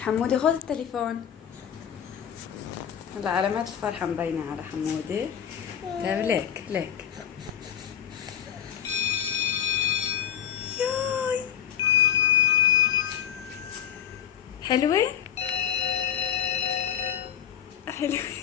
حمودي خذ التليفون. هلا علامات الفرحة مبينة على حمودي. طيب ليك ليك. ياي حلوة؟ حلوة.